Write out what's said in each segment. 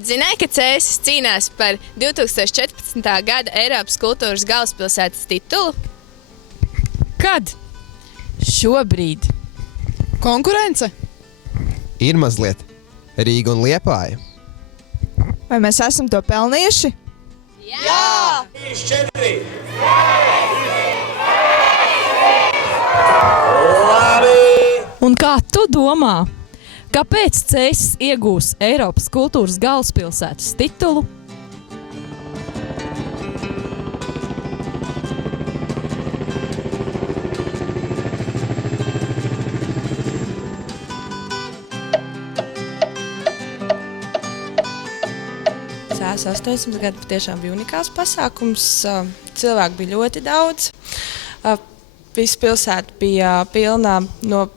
Bet zināji, ka Cēsis cīnās par 2014. gada Eiropas kultūras galvaspilsētas titulu? Kad? Šobrīd. Konkurence? Ir mazliet. Rīga un Liepāja. Vai mēs esam to pelnījuši? Jā! Un kā tu domā, kāpēc Cēsis iegūs Eiropas kultūras galvaspilsētas titulu? Cēsis 80 gadi patiešām bija unikāls pasākums. Cilvēku bija ļoti daudz. Visa pilsēta bija pilna no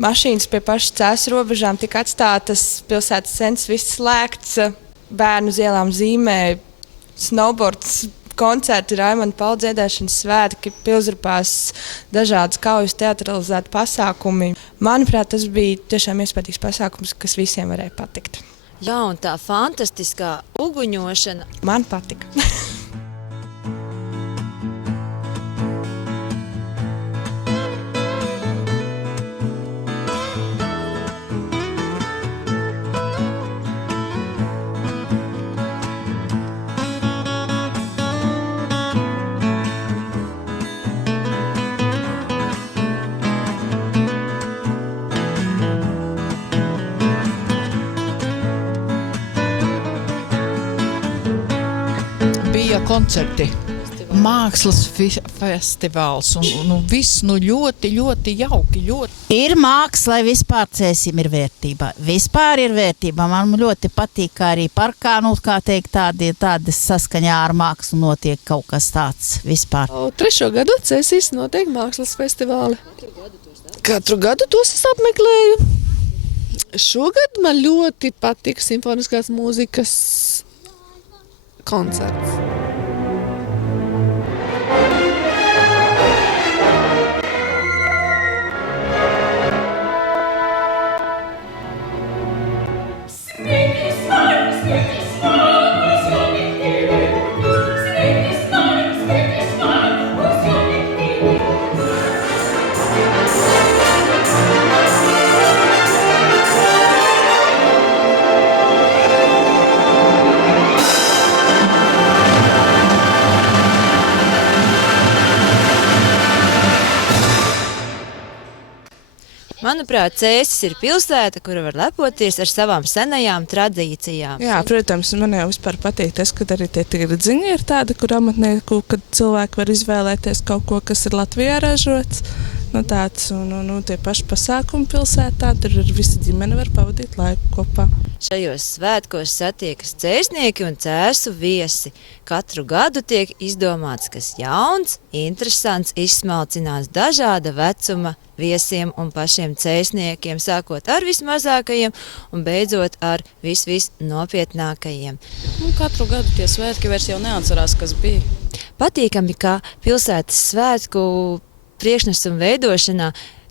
mašīnas pie pašas Cēsis robežām. Tika atstātas pilsētas centrs, viss slēgts. Bērnu uz ielām zīmē, snowboards, koncerti, Raimanda Paula dziedāšanas svētki, Pilsrupās dažādas kaujas teatralizēti pasākumi. Manuprāt, tas bija tiešām iespaidīgs pasākums, kas visiem varēja patikt. Jā, un tā fantastiskā uguņošana. Man patika. Bija koncerti, mākslas festivāls un viss ļoti, ļoti jauki. Ir māksla, lai vispār Cēsim ir vērtība. Vispār ir vērtība. Man ļoti patīk, kā arī parkā, kā teikt, tādas saskaņā ar mākslu notiek kaut kas tāds vispār. 3. gadu Cēsīs notiek mākslas festivāli. Katru gadu tos es apmeklēju. Šogad man ļoti patīk simfoniskās mūzikas koncerts. Manuprāt, Cēsis ir pilsēta, kura var lepoties ar savām senajām tradīcijām. Jā, protams, man jau vispār patīk tas, ka arī tie tirdziņi ir tādi, kur amatnieku, kad cilvēki var izvēlēties kaut ko, kas ir Latvijā ražots. Tāds, un tie paši pasākumi pilsētā, tur visa ģimene var pavadīt laiku kopā. Šajos svētkos satiekas cēsnieki un cēsu viesi. Katru gadu tiek izdomāts kas jauns, interesants, izsmalcināts dažāda vecuma viesiem un pašiem cēsniekiem, sākot ar vismazākajiem un beidzot ar visnopietnākajiem. Katru gadu tie svētki vairs jau neatcerās, kas bija. Patīkami, ka pilsētas svētku priekšnesumu veidošanā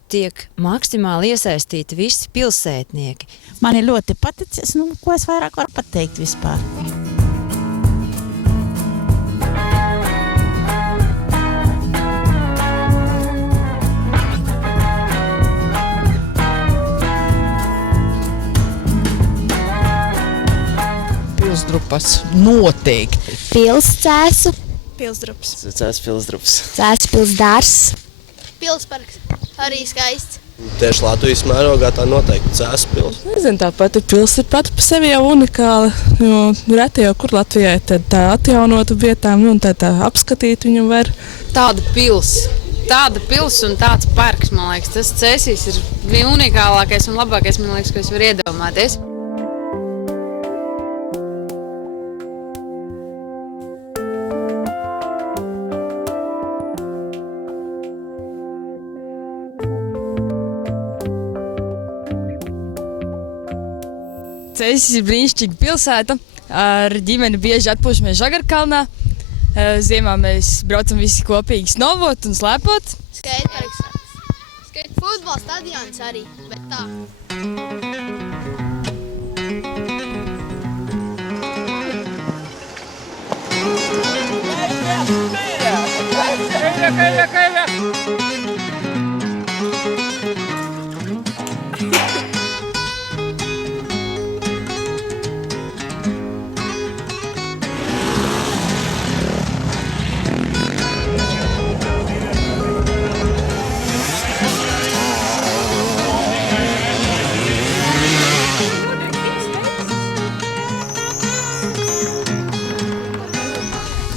tiek maksimāli iesaistīti visi pilsētnieki. Man ir ļoti paticis, ko es vairāk varu pateikt vispār. Pilsdrupas noteikti. Pilscēsu. Pilsdrups. Pilsdrups. Pilsdārs. Pilsparks. Arī skaists. Tieši Latvijas mērogā tā noteikti Cēsu pils. Nezinu, tā pati pils ir pati par sevi jau unikāla, jo reti jau kur Latvijai tad tā atjaunota vietām, un tā apskatīt viņu var. Tāda pils un tāds parks, man liekas, tas Cēsīs ir unikālākais un labākais, man liekas, ko es varu iedomāties. Cēsis ir brīnišķīga pilsēta. Ar ģimeni bieži atpūšamies Žagarkalnā. Ziemā mēs braucam visi kopīgi snovot un slēpot. Skateparks. Futbola stadions arī, bet tā.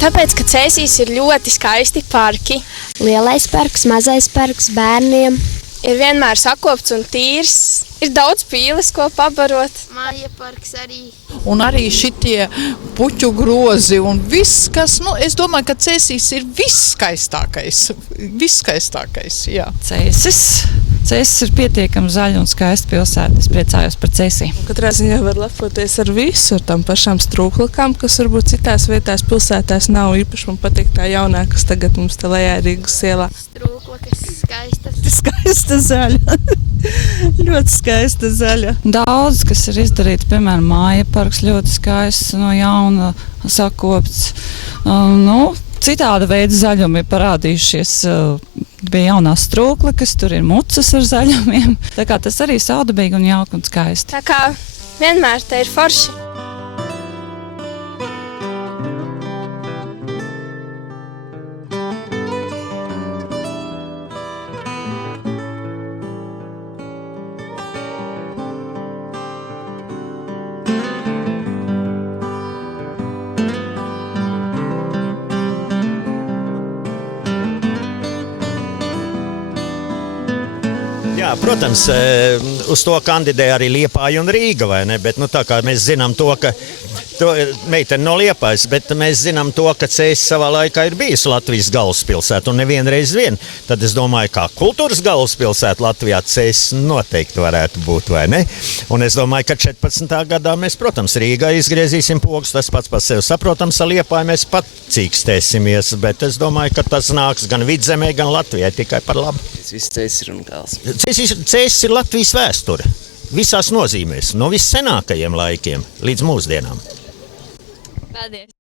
Tāpēc, ka Cēsīs ir ļoti skaisti parki. Lielais parks, mazais parks bērniem. Ir vienmēr sakopts un tīrs. Ir daudz pīles, ko pabarot. Māja parks arī. Un arī šitie puķu grozi un viss, kas, es domāju, ka Cēsīs ir visskaistākais, jā. Cēsis ir pietiekami zaļa un skaista pilsēta. Es priecājos par Cēsī. Katrā ziņā var lepoties ar visu, ar tām pašām strūklakām, kas varbūt citās vietās pilsētās nav. Īpaši man patīk tā jaunā, kas tagad mums te lejā Rīgas ielā. Strūklakas skaistas. Skaista zaļa. Ļoti skaista zaļa. Daudz, kas ir izdarīts, piemēram, Māja parks ļoti skaists, no jauna sakopts. Citāda veida zaļumi ir parādījušies. Bija jaunās strūklakas, tur ir mucas ar zaļumiem. Tā kā tas arī saudabīgi un jauki un skaisti. Tā kā vienmēr te ir forši. Jā, protams, uz to kandidē arī Liepāja un Rīga, vai ne? Bet tā kā mēs zinām to, ka meitene no Liepājas, bet mēs zinām to, ka Cēsis savā laikā ir bijusi Latvijas galvaspilsēta un nevienreiz vien. Tad es domāju, kā kultūras galvaspilsēta Latvijā Cēsis noteikti varētu būt, vai ne? Un es domāju, ka 14. gadā mēs, protams, Rīgā izgriezīsim pogus, tas pats par sevi saprotams, ar Liepāju mēs pat cīkstēsimies, bet es domāju, ka tas nāks gan Vidzemē, gan Latvijai tikai par labu. Viss Cēsis ir unikāls. Cēsis ir Latvijas vēsture. Visās nozīmēs, no vissenākajiem laikiem līdz mūsdienām. Paldies!